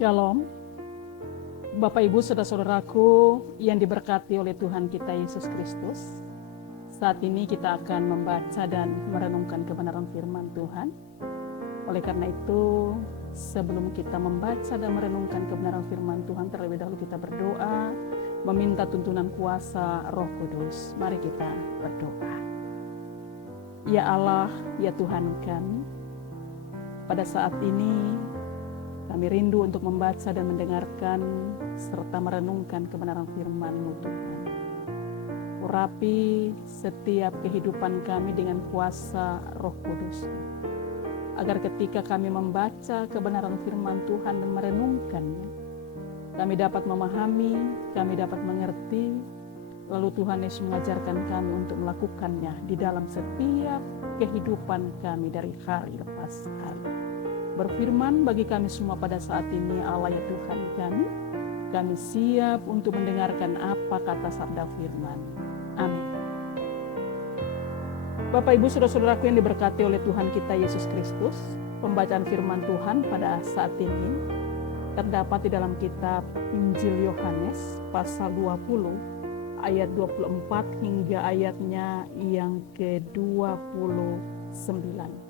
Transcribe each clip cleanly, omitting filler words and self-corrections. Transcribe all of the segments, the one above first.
Shalom, Bapak Ibu saudara-saudaraku yang diberkati oleh Tuhan kita Yesus Kristus. Saat ini kita akan membaca dan merenungkan kebenaran firman Tuhan. Oleh karena itu, sebelum kita membaca dan merenungkan kebenaran firman Tuhan, terlebih dahulu kita berdoa, meminta tuntunan kuasa Roh Kudus. Mari kita berdoa. Ya Allah, ya Tuhan kami, pada saat ini kami rindu untuk membaca dan mendengarkan serta merenungkan kebenaran firman-Mu Tuhan. Urapi setiap kehidupan kami dengan kuasa Roh Kudus, agar ketika kami membaca kebenaran firman Tuhan dan merenungkannya, kami dapat memahami, kami dapat mengerti, lalu Tuhan Yesus mengajarkan kami untuk melakukannya di dalam setiap kehidupan kami dari hari lepas hari. Berfirman bagi kami semua pada saat ini, Allah ya Tuhan kami siap untuk mendengarkan apa kata sabda firman. Amin. Bapak Ibu saudara-saudaraku yang diberkati oleh Tuhan kita Yesus Kristus, pembacaan firman Tuhan pada saat ini terdapat di dalam kitab Injil Yohanes pasal 20 ayat 24 hingga ayatnya yang ke-29.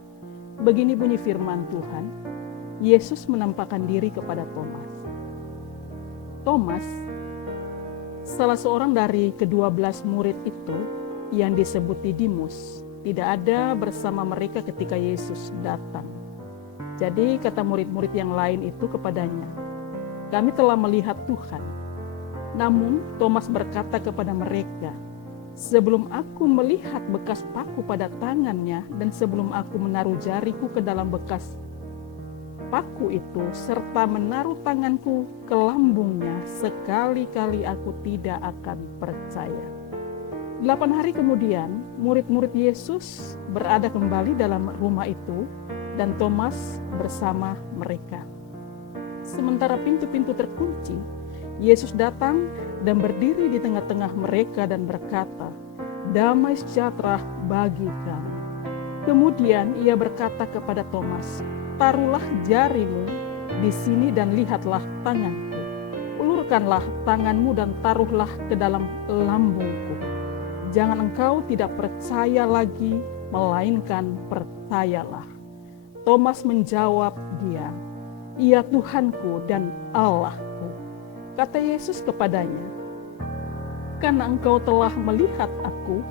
Begini bunyi firman Tuhan, Yesus menampakkan diri kepada Thomas. Thomas, salah seorang dari ke-12 murid itu yang disebut Didimus, tidak ada bersama mereka ketika Yesus datang. Jadi kata murid-murid yang lain itu kepadanya, kami telah melihat Tuhan. Namun Thomas berkata kepada mereka, sebelum aku melihat bekas paku pada tangannya dan sebelum aku menaruh jariku ke dalam bekas paku itu serta menaruh tanganku ke lambungnya, sekali-kali aku tidak akan percaya. 8 hari kemudian, murid-murid Yesus berada kembali dalam rumah itu dan Thomas bersama mereka. Sementara pintu-pintu terkunci, Yesus datang dan berdiri di tengah-tengah mereka dan berkata, damai sejahtera bagi kamu. Kemudian ia berkata kepada Thomas, taruhlah jarimu di sini dan lihatlah tanganku. Ulurkanlah tanganmu dan taruhlah ke dalam lambungku. Jangan engkau tidak percaya lagi, melainkan percayalah. Thomas menjawab dia, iya Tuhanku dan Allahku. Kata Yesus kepadanya, karena engkau telah melihat aku,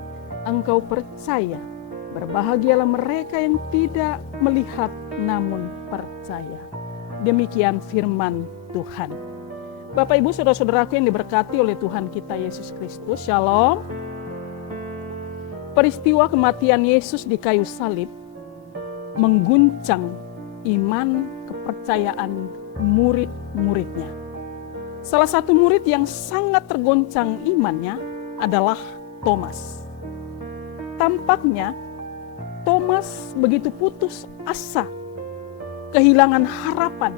engkau percaya. Berbahagialah mereka yang tidak melihat namun percaya. Demikian firman Tuhan. Bapak Ibu saudara-saudaraku yang diberkati oleh Tuhan kita Yesus Kristus, Shalom. Peristiwa kematian Yesus di kayu salib mengguncang iman kepercayaan murid-muridnya. Salah satu murid yang sangat tergoncang imannya adalah Thomas. Tampaknya Thomas begitu putus asa, kehilangan harapan,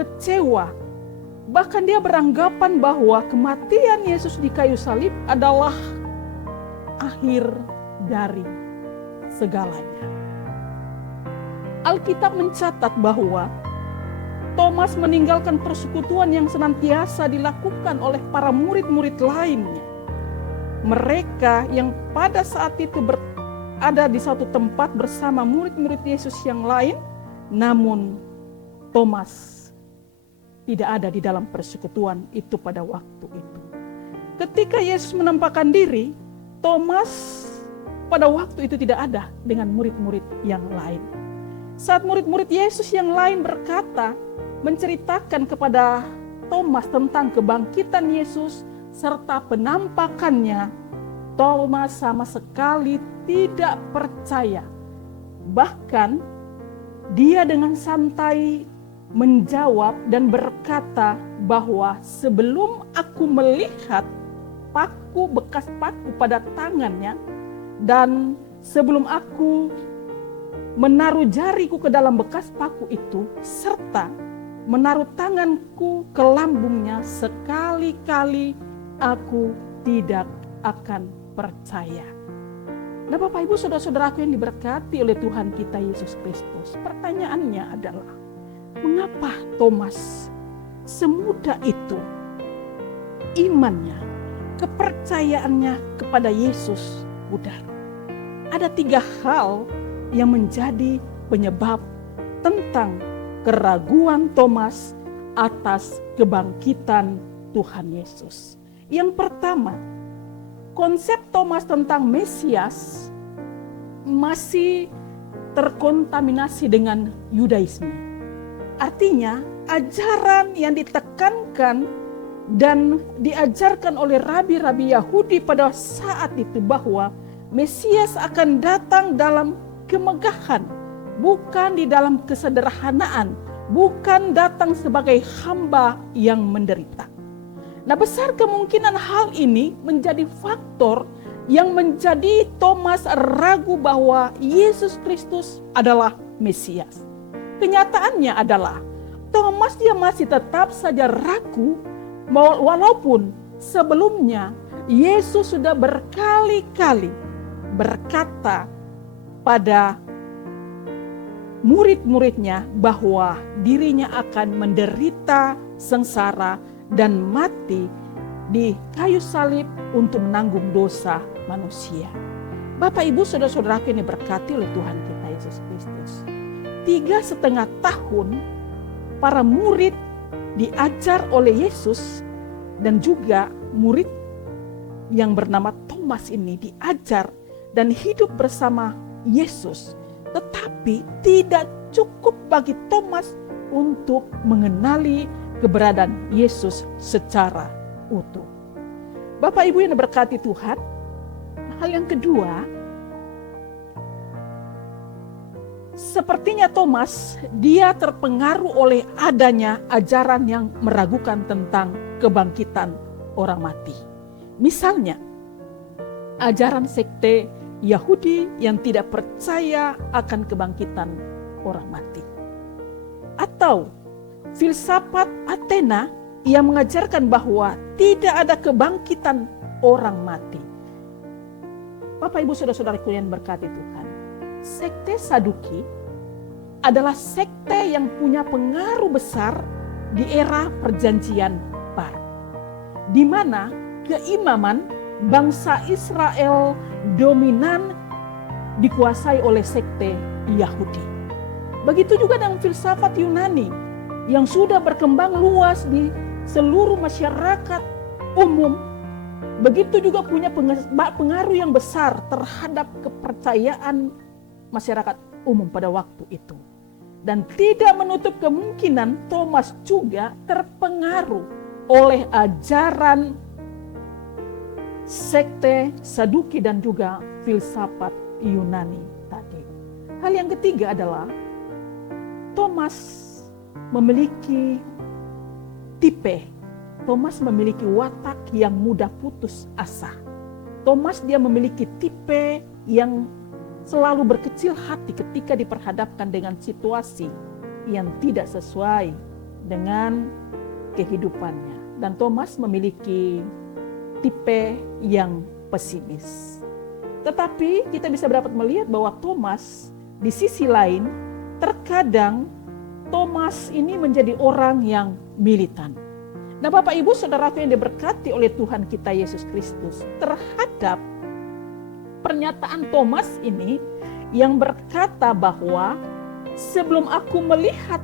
kecewa. Bahkan dia beranggapan bahwa kematian Yesus di kayu salib adalah akhir dari segalanya. Alkitab mencatat bahwa Thomas meninggalkan persekutuan yang senantiasa dilakukan oleh para murid-murid lainnya. Mereka yang pada saat itu berada di satu tempat bersama murid-murid Yesus yang lain, namun Thomas tidak ada di dalam persekutuan itu pada waktu itu. Ketika Yesus menampakkan diri, Thomas pada waktu itu tidak ada dengan murid-murid yang lain. Saat murid-murid Yesus yang lain berkata, menceritakan kepada Thomas tentang kebangkitan Yesus serta penampakannya, Thomas sama sekali tidak percaya. Bahkan dia dengan santai menjawab dan berkata bahwa sebelum aku melihat bekas paku pada tangannya dan sebelum aku menaruh jariku ke dalam bekas paku itu serta menaruh tanganku ke lambungnya, sekali-kali aku tidak akan percaya. Nah Bapak Ibu saudara-saudaraku yang diberkati oleh Tuhan kita Yesus Kristus, pertanyaannya adalah, mengapa Thomas semudah itu imannya, kepercayaannya kepada Yesus pudar. Ada 3 hal yang menjadi penyebab tentang keraguan Thomas atas kebangkitan Tuhan Yesus. Yang pertama, konsep Thomas tentang Mesias masih terkontaminasi dengan Yudaisme. Artinya, ajaran yang ditekankan dan diajarkan oleh rabi-rabi Yahudi pada saat itu bahwa Mesias akan datang dalam kemegahan, bukan di dalam kesederhanaan, bukan datang sebagai hamba yang menderita. Nah, besar kemungkinan hal ini menjadi faktor yang menjadi Thomas ragu bahwa Yesus Kristus adalah Mesias. Kenyataannya adalah Thomas dia masih tetap saja ragu, walaupun sebelumnya Yesus sudah berkali-kali berkata pada murid-muridnya bahwa dirinya akan menderita sengsara dan mati di kayu salib untuk menanggung dosa manusia. Bapak, Ibu, saudara-saudaraku yang diberkati oleh Tuhan kita Yesus Kristus. 3,5 tahun para murid diajar oleh Yesus, dan juga murid yang bernama Thomas ini diajar dan hidup bersama Yesus. Tetapi tidak cukup bagi Thomas untuk mengenali keberadaan Yesus secara utuh. Bapak Ibu yang diberkati Tuhan, hal yang kedua, sepertinya Thomas dia terpengaruh oleh adanya ajaran yang meragukan tentang kebangkitan orang mati. Misalnya, ajaran sekte Yahudi yang tidak percaya akan kebangkitan orang mati. Atau filsafat Athena yang mengajarkan bahwa tidak ada kebangkitan orang mati. Bapak, Ibu, saudara-saudaraku yang berkati Tuhan, sekte Saduki adalah sekte yang punya pengaruh besar di era perjanjian baru, di mana keimaman bangsa Israel dominan dikuasai oleh sekte Yahudi. Begitu juga dengan filsafat Yunani yang sudah berkembang luas di seluruh masyarakat umum. Begitu juga punya pengaruh yang besar terhadap kepercayaan masyarakat umum pada waktu itu. Dan tidak menutup kemungkinan Thomas juga terpengaruh oleh ajaran sekte Saduki dan juga filsafat Yunani tadi. Hal yang ketiga adalah Thomas memiliki Thomas memiliki watak yang mudah putus asa. Thomas dia memiliki tipe yang selalu berkecil hati ketika diperhadapkan dengan situasi yang tidak sesuai dengan kehidupannya. Dan Thomas memiliki tipe yang pesimis. Tetapi kita bisa dapat melihat bahwa Thomas di sisi lain, terkadang Thomas ini menjadi orang yang militan. Nah, Bapak Ibu saudaraku yang diberkati oleh Tuhan kita Yesus Kristus, terhadap pernyataan Thomas ini yang berkata bahwa sebelum aku melihat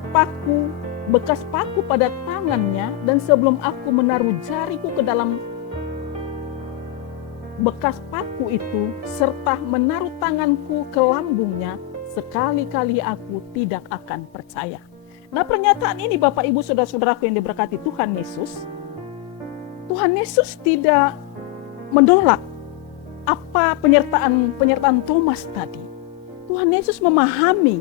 bekas paku pada tangannya, dan sebelum aku menaruh jariku ke dalam bekas paku itu, serta menaruh tanganku ke lambungnya, sekali-kali aku tidak akan percaya. Nah, pernyataan ini Bapak Ibu saudara-saudaraku yang diberkati Tuhan Yesus, Tuhan Yesus tidak menolak apa penyertaan Thomas tadi. Tuhan Yesus memahami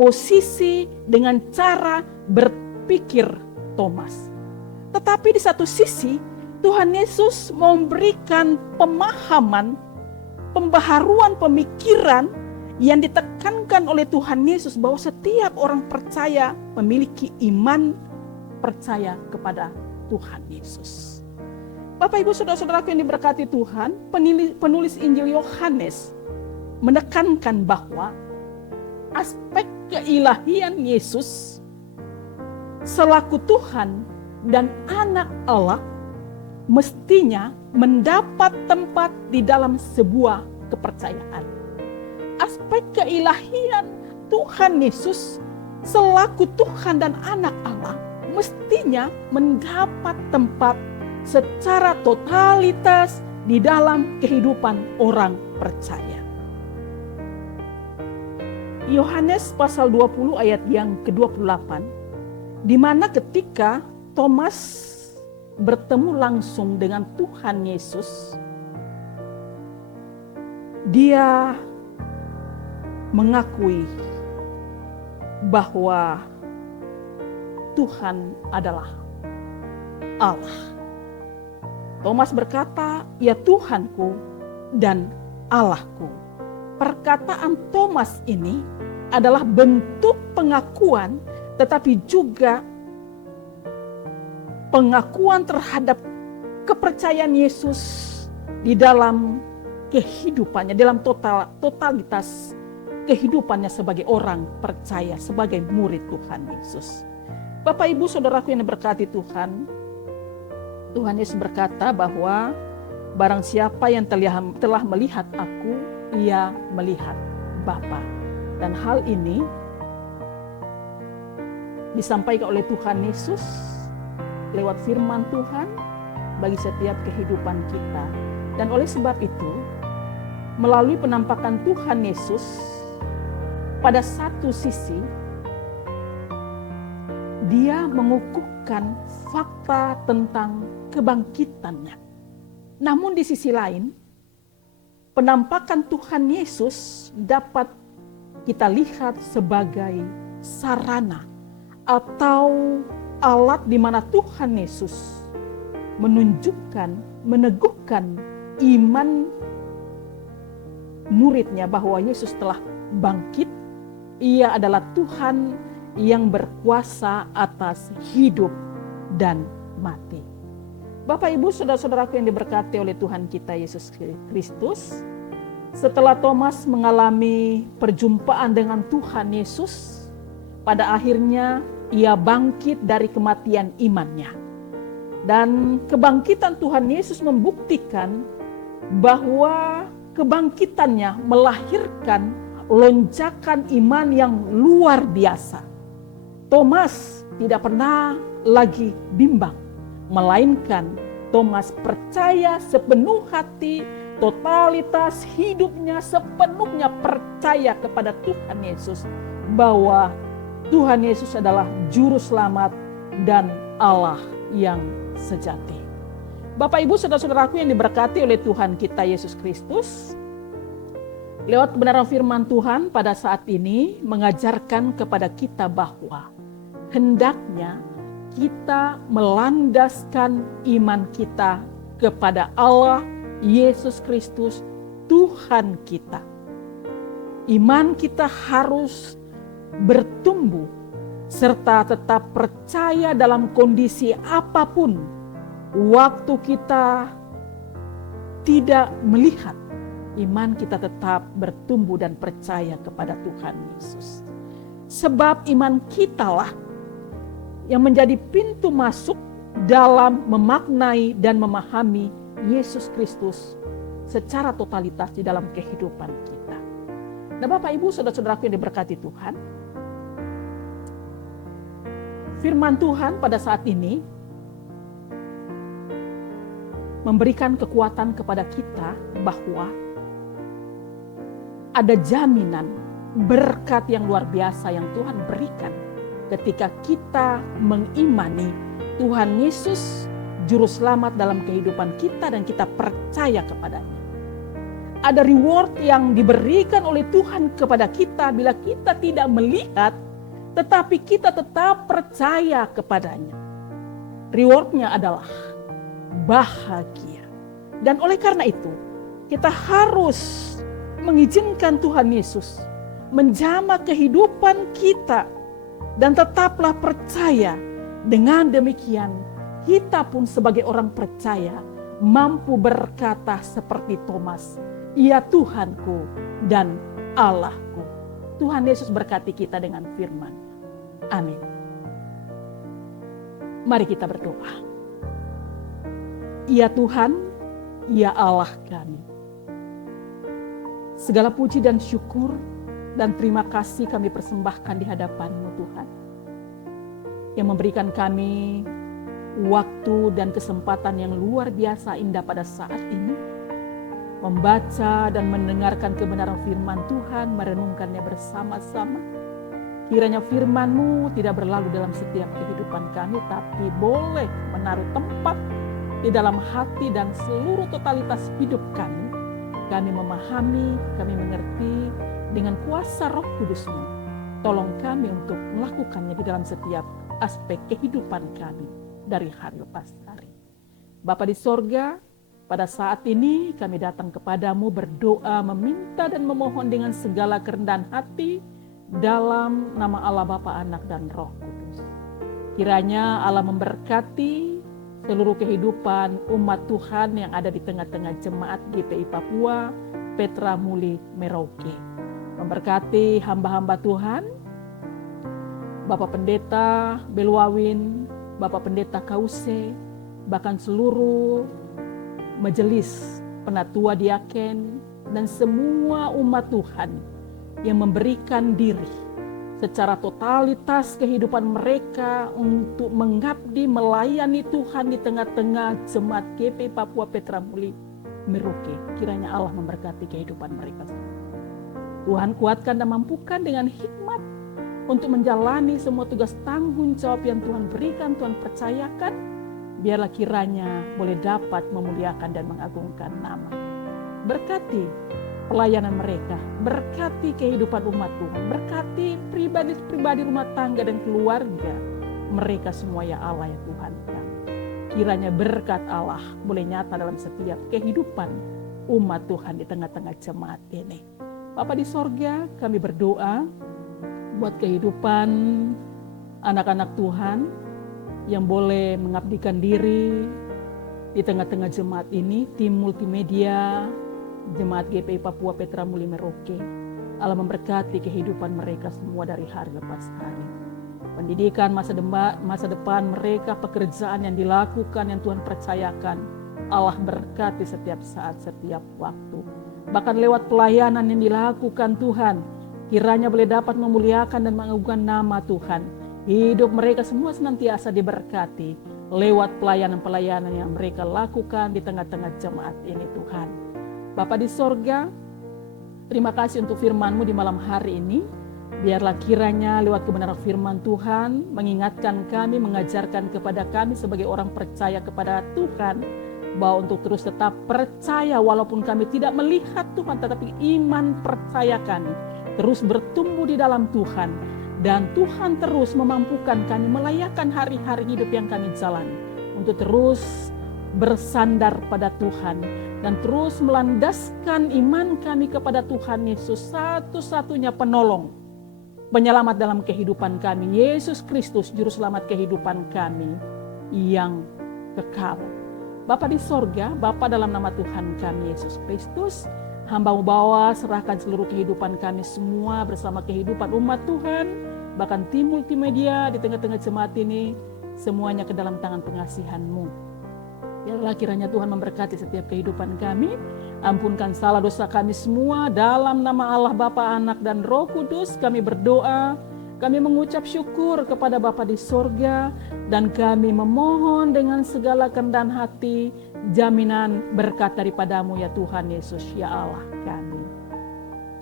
posisi dengan cara berpikir Thomas. Tetapi di satu sisi Tuhan Yesus memberikan pemahaman, pembaharuan pemikiran yang ditekankan oleh Tuhan Yesus bahwa setiap orang percaya memiliki iman percaya kepada Tuhan Yesus. Bapak Ibu saudara-saudaraku yang diberkati Tuhan, penulis Injil Yohanes menekankan bahwa aspek keilahian Yesus selaku Tuhan dan anak Allah mestinya mendapat tempat di dalam sebuah kepercayaan. Aspek keilahian Tuhan Yesus selaku Tuhan dan anak Allah mestinya mendapat tempat secara totalitas di dalam kehidupan orang percaya. Yohanes pasal 20 ayat yang ke-28, di mana ketika Thomas bertemu langsung dengan Tuhan Yesus, dia mengakui bahwa Tuhan adalah Allah. Thomas berkata, "Ya Tuhanku dan Allahku." Perkataan Thomas ini adalah bentuk pengakuan, tetapi juga pengakuan terhadap kepercayaan Yesus di dalam kehidupannya, dalam totalitas kehidupannya sebagai orang percaya, sebagai murid Tuhan Yesus. Bapak, Ibu, Saudaraku yang diberkati Tuhan, Tuhan Yesus berkata bahwa barang siapa yang telah melihat aku, ia melihat Bapa. Dan hal ini disampaikan oleh Tuhan Yesus lewat firman Tuhan bagi setiap kehidupan kita. Dan oleh sebab itu, melalui penampakan Tuhan Yesus, pada satu sisi dia mengukuhkan fakta tentang kebangkitannya. Namun di sisi lain, penampakan Tuhan Yesus dapat kita lihat sebagai sarana atau alat di mana Tuhan Yesus menunjukkan, meneguhkan iman muridnya bahwa Yesus telah bangkit. Ia adalah Tuhan yang berkuasa atas hidup dan mati. Bapak, Ibu, saudara-saudaraku yang diberkati oleh Tuhan kita Yesus Kristus, setelah Thomas mengalami perjumpaan dengan Tuhan Yesus, pada akhirnya ia bangkit dari kematian imannya. Dan kebangkitan Tuhan Yesus membuktikan bahwa kebangkitannya melahirkan lonjakan iman yang luar biasa. Thomas tidak pernah lagi bimbang, melainkan Thomas percaya sepenuh hati, totalitas hidupnya sepenuhnya percaya kepada Tuhan Yesus, bahwa Tuhan Yesus adalah juru selamat dan Allah yang sejati. Bapak, Ibu, saudara-saudaraku yang diberkati oleh Tuhan kita Yesus Kristus, lewat kebenaran firman Tuhan pada saat ini mengajarkan kepada kita bahwa hendaknya kita melandaskan iman kita kepada Allah Yesus Kristus, Tuhan kita. Iman kita harus bertumbuh serta tetap percaya dalam kondisi apapun. Waktu kita tidak melihat, iman kita tetap bertumbuh dan percaya kepada Tuhan Yesus. Sebab iman kitalah yang menjadi pintu masuk dalam memaknai dan memahami Yesus Kristus secara totalitas di dalam kehidupan kita. Nah, Bapak, Ibu, saudara-saudaraku yang diberkati Tuhan, firman Tuhan pada saat ini memberikan kekuatan kepada kita bahwa ada jaminan berkat yang luar biasa yang Tuhan berikan ketika kita mengimani Tuhan Yesus juru selamat dalam kehidupan kita dan kita percaya kepadanya. Ada reward yang diberikan oleh Tuhan kepada kita bila kita tidak melihat, tetapi kita tetap percaya kepadanya. Rewardnya adalah bahagia. Dan oleh karena itu, kita harus mengizinkan Tuhan Yesus menjamah kehidupan kita dan tetaplah percaya. Dengan demikian, kita pun sebagai orang percaya mampu berkata seperti Thomas, "Ya Tuhanku dan Allahku." Tuhan Yesus berkati kita dengan firman. Amin. Mari kita berdoa. Ya Tuhan, ya Allah kami. Segala puji dan syukur dan terima kasih kami persembahkan di hadapan-Mu Tuhan. Yang memberikan kami waktu dan kesempatan yang luar biasa indah pada saat ini. Membaca dan mendengarkan kebenaran firman Tuhan, merenungkannya bersama-sama. Kiranya firman-Mu tidak berlalu dalam setiap kehidupan kami, tapi boleh menaruh tempat di dalam hati dan seluruh totalitas hidup kami. Kami memahami, kami mengerti dengan kuasa Roh Kudus-Mu. Tolong kami untuk melakukannya di dalam setiap aspek kehidupan kami dari hari lepas hari. Bapa di sorga, pada saat ini kami datang kepadamu berdoa, meminta dan memohon dengan segala kerendahan hati dalam nama Allah Bapa, Anak dan Roh Kudus. Kiranya Allah memberkati seluruh kehidupan umat Tuhan yang ada di tengah-tengah jemaat GPI Papua Petra Muli Merauke. Memberkati hamba-hamba Tuhan, Bapak Pendeta Beluawin, Bapak Pendeta Kause, bahkan seluruh majelis penatua diaken dan semua umat Tuhan yang memberikan diri secara totalitas kehidupan mereka untuk mengabdi melayani Tuhan di tengah-tengah jemaat GPI Papua Petra Muli Merauke. Kiranya Allah memberkati kehidupan mereka. Tuhan kuatkan dan mampukan dengan hikmat untuk menjalani semua tugas tanggung jawab yang Tuhan berikan, Tuhan percayakan. Biarlah kiranya boleh dapat memuliakan dan mengagungkan nama. Berkati pelayanan mereka, berkati kehidupan umat Tuhan, berkati pribadi-pribadi rumah tangga dan keluarga mereka semua ya Allah ya Tuhan kami. Kiranya berkat Allah boleh nyata dalam setiap kehidupan umat Tuhan di tengah-tengah jemaat ini. Bapa di sorga, kami berdoa buat kehidupan anak-anak Tuhan yang boleh mengabdikan diri di tengah-tengah jemaat ini, tim multimedia Jemaat GPI Papua Petra Muli Merauke. Allah memberkati kehidupan mereka semua dari hari lepas hari. Pendidikan masa depan mereka, pekerjaan yang dilakukan yang Tuhan percayakan, Allah berkati setiap saat, setiap waktu. Bahkan lewat pelayanan yang dilakukan Tuhan, kiranya boleh dapat memuliakan dan mengagungkan nama Tuhan. Hidup mereka semua senantiasa diberkati lewat pelayanan-pelayanan yang mereka lakukan di tengah-tengah jemaat ini Tuhan. Bapa di sorga, terima kasih untuk firman-Mu di malam hari ini. Biarlah kiranya lewat kebenaran firman Tuhan mengingatkan kami, mengajarkan kepada kami sebagai orang percaya kepada Tuhan, bahwa untuk terus tetap percaya walaupun kami tidak melihat Tuhan, tetapi iman percaya kami terus bertumbuh di dalam Tuhan. Dan Tuhan terus memampukan kami melayakkan hari-hari hidup yang kami jalani untuk terus bersandar pada Tuhan dan terus melandaskan iman kami kepada Tuhan Yesus, satu-satunya penolong, penyelamat dalam kehidupan kami, Yesus Kristus, juru selamat kehidupan kami yang kekal. Bapa di sorga, Bapa dalam nama Tuhan kami Yesus Kristus, hamba-Mu bawa serahkan seluruh kehidupan kami semua bersama kehidupan umat Tuhan, bahkan tim multimedia di tengah-tengah jemaat ini, semuanya ke dalam tangan pengasihan-Mu. Biarlah kiranya Tuhan memberkati setiap kehidupan kami. Ampunkan salah dosa kami semua. Dalam nama Allah Bapa, Anak dan Roh Kudus kami berdoa. Kami mengucap syukur kepada Bapa di sorga. Dan kami memohon dengan segala kerendahan hati jaminan berkat daripada-Mu ya Tuhan Yesus ya Allah kami.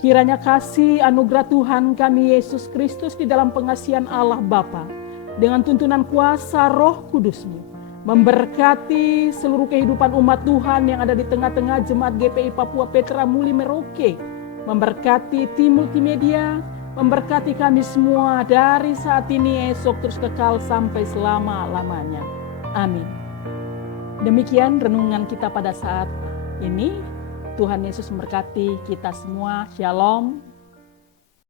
Kiranya kasih anugerah Tuhan kami Yesus Kristus di dalam pengasihan Allah Bapa dengan tuntunan kuasa Roh Kudus-Mu memberkati seluruh kehidupan umat Tuhan yang ada di tengah-tengah jemaat GPI Papua Petra Muli Merauke, memberkati tim multimedia, memberkati kami semua dari saat ini, esok, terus kekal sampai selama-lamanya. Amin. Demikian renungan kita pada saat ini. Tuhan Yesus memberkati kita semua. Shalom.